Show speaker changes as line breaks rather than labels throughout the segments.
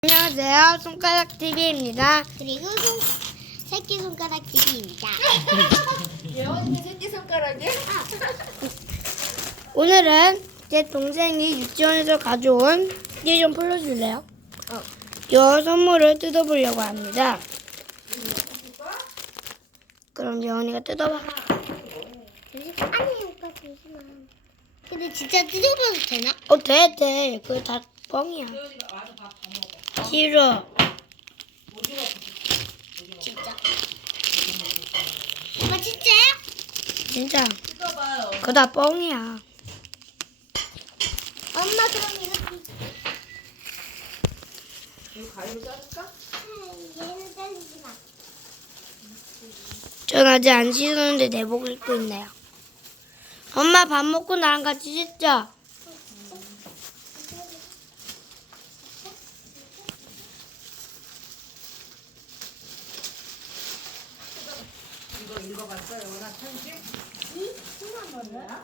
안녕하세요. 손가락 TV입니다.
그리고 새끼손가락 TV입니다.
예원이는 새끼손가락이?
오늘은 제 동생이 유치원에서 가져온 이제 좀 풀어줄래요? 이 선물을 뜯어보려고 합니다. 그럼 예원이가 뜯어봐.
아니 오빠 잠시만. 근데 진짜 뜯어봐도 되나?
돼. 그거 다 뻥이야. 싫어.
진짜. 오빠 진짜야?
진짜.
뜯어봐요.
그거 다 뻥이야.
엄마 그럼 이거
이거 가위로 자를까?
얘는 잘리지 마.
전 아직 안 씻었는데 내복 입고 있네요. 엄마 밥 먹고 나랑 같이 씻자.
이거 읽어봤어? 예원아 편지? 뭐야?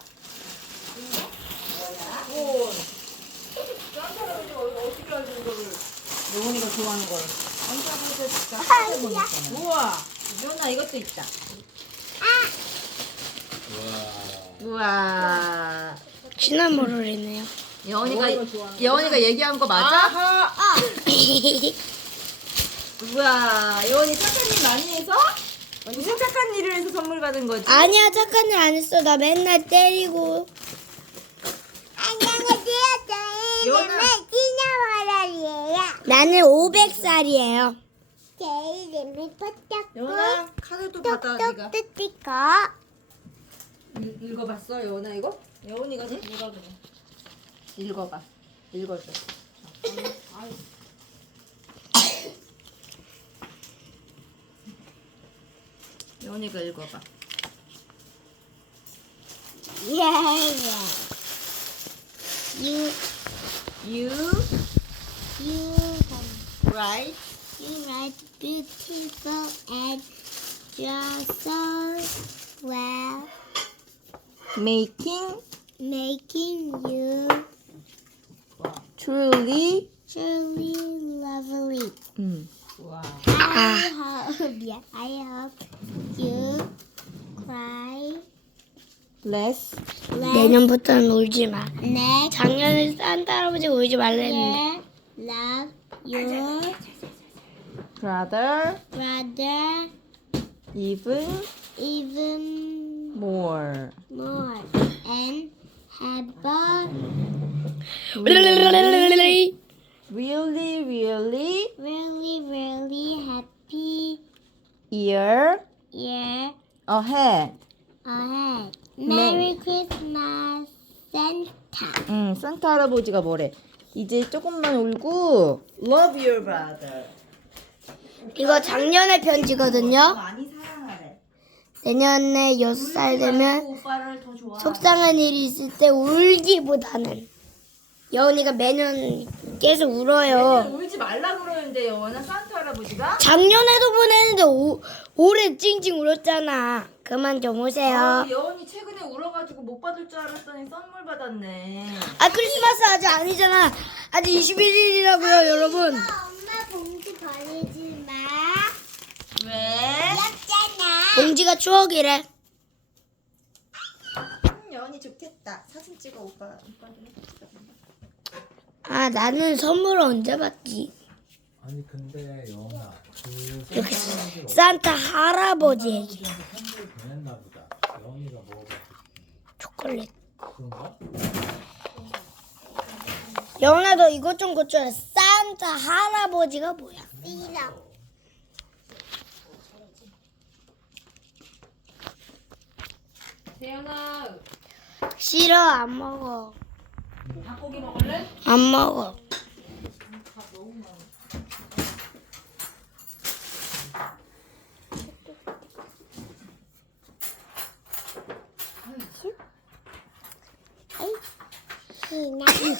오. 짠 할아버지가 어떻게 알지 이거를? 예원이가 좋아하는 거를. 짠 할아버지가 진짜 해보니까. 우와. 예원아 이것도 있다. 우와.
시나모롤이네요.
예원이가 얘기한 거 맞아? 우와. 예원이 착한 일 많이 해서? 무슨 착한 일을 해서 선물 받은 거지?
아니야, 착한 일 안 했어. 나 맨날 때리고.
안녕하세요.
예원아.
찐아머라리예요.
나는 500살이에요.
제 이름이
예원아 카드도 받아 네가.
똑똑 뜯기고.
읽어봤어 예원아 이거? 예원이가 좀 읽어 그래. 읽어봐. 읽어줘. 예원이가 읽어봐.
예예. You
You write
write beautiful and draw so well,
making
making you
truly.
truly lovely.
와.
I hope you cry
Less
less
내년부터는 울지 마.
next
작년에 산타 할아버지가 울지 말랬는데.
year. Love your
brother
brother
even
more
more.
and have a
Really
really happy
year
year
ahead.
ahead. Merry Christmas, Santa.
산타 할아버지가 뭐래? 이제 조금만 울고 love your brother.
이거 작년의 편지거든요.
많이 사랑하래.
내년에 6살 되면
오빠를 더 좋아.
속상한 일이 있을 때 울기보다는 여운이가 매년 계속 울어요.
울지 말라 그러는데 워낙 산타 할아버지가.
작년에도 보냈는데 올해 찡찡 울었잖아. 그만 좀 오세요.
여원이 최근에 울어가지고 못 받을 줄 알았더니 선물 받았네.
아, 크리스마스 아직 아니잖아. 아직 21일이라고요, 여러분.
엄마 봉지 버리지 마.
왜?
귀엽잖아.
봉지가 추억이래.
여원이 좋겠다. 사진 찍어 오빠한테.
아, 나는 선물을 언제 받지?
아니 근데 영아
이렇게 산타 할아버지에게
편지를 보냈나 보다. 영이가 먹어봤을
초콜릿.
그런가?
영아, 너 이것 좀 고쳐라. 산타 할아버지가 뭐야?
싫어.
세연아
싫어, 안 먹어.
닭고기 먹을래?
안 먹어.
신나.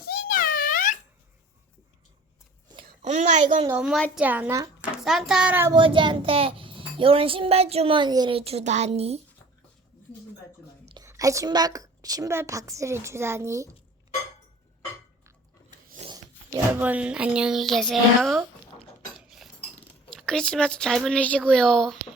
엄마, 이건 너무하지 않아? 산타 할아버지한테 이런 신발 주머니를 주다니.
무슨 신발 주머니?
아, 신발 박스를 주다니. 여러분 안녕히 계세요. 크리스마스 잘 보내시고요.